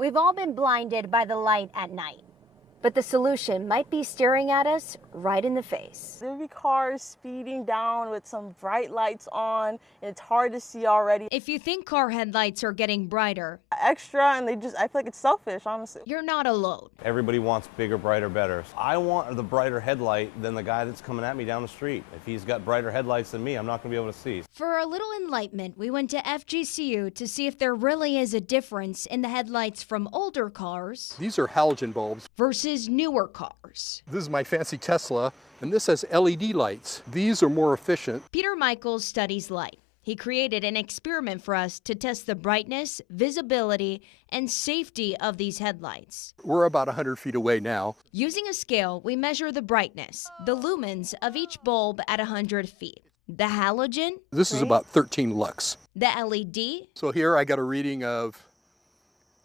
We've all been blinded by the light at night, but the solution might be staring at us right in the face. There'll be cars speeding down with some bright lights on, and it's hard to see already. If you think car headlights are getting brighter, Extra, and I feel like it's selfish, honestly. you're not alone. Everybody wants bigger, brighter, better. I want the brighter headlight than the guy that's coming at me down the street. If he's got brighter headlights than me, I'm not going to be able to see. For a little enlightenment, we went to FGCU to see if there really is a difference in the headlights from older cars These are halogen bulbs. versus newer cars. This is my fancy Tesla, and this has LED lights. These are more efficient. Peter Michaels studies light. He created an experiment for us to test the brightness, visibility, and safety of these headlights. We're about 100 feet away now. Using a scale, we measure the brightness, the lumens of each bulb at 100 feet. The halogen, This is about 13 lux. the LED, So here I got a reading of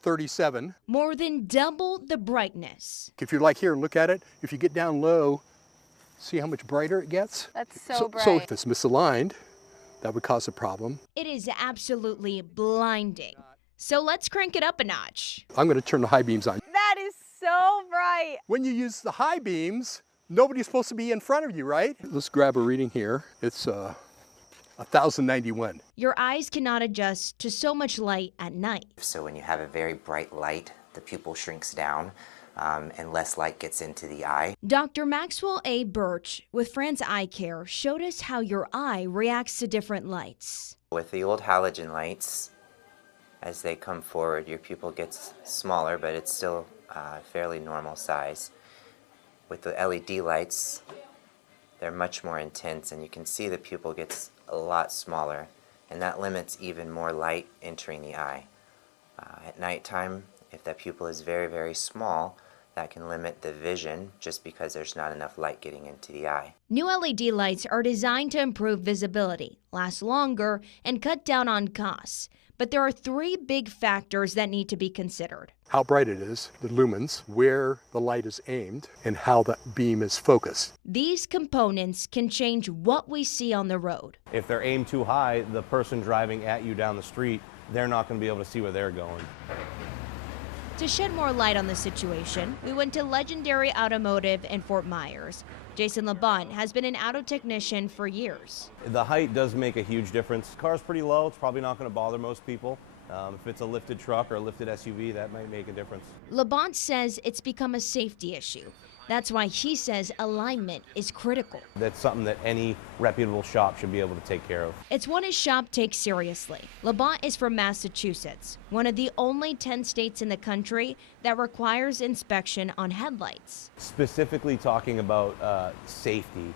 37. more than double the brightness. If you're like here, look at it. If you get down low, see how much brighter it gets? That's so bright. So if it's misaligned, that would cause a problem. It is absolutely blinding. So let's crank it up a notch. I'm going to turn the high beams on. That is so bright. When you use the high beams, nobody's supposed to be in front of you, right? Let's grab a reading here. It's 1091. Your eyes cannot adjust to so much light at night. So when you have a very bright light, the pupil shrinks down and less light gets into the eye. Dr. Maxwell A. Birch with France Eye Care showed us how your eye reacts to different lights. With the old halogen lights, as they come forward, your pupil gets smaller, but it's still fairly normal size. With the LED lights, they're much more intense, and you can see the pupil gets a lot smaller, and that limits even more light entering the eye. At nighttime, if that pupil is very, very small, that can limit the vision just because there's not enough light getting into the eye. New LED lights are designed to improve visibility, last longer, and cut down on costs. But there are three big factors that need to be considered. How bright it is, the lumens, where the light is aimed, and how that beam is focused. These components can change what we see on the road. If they're aimed too high, the person driving at you down the street, they're not going to be able to see where they're going. To shed more light on the situation, we went to Legendary Automotive in Fort Myers. Jason Labont has been an auto technician for years. The height does make a huge difference. The car's pretty low, it's probably not going to bother most people. If it's a lifted truck or a lifted SUV, that might make a difference. Labont says it's become a safety issue. That's why he says alignment is critical. That's something that any reputable shop should be able to take care of. It's one his shop takes seriously. Labont is from Massachusetts, one of the only 10 states in the country that requires inspection on headlights. Specifically talking about safety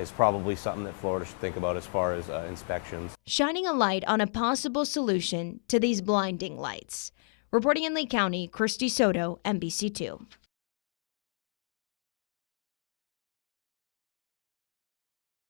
is probably something that Florida should think about as far as inspections. Shining a light on a possible solution to these blinding lights. Reporting in Lee County, Christy, Soto, NBC2.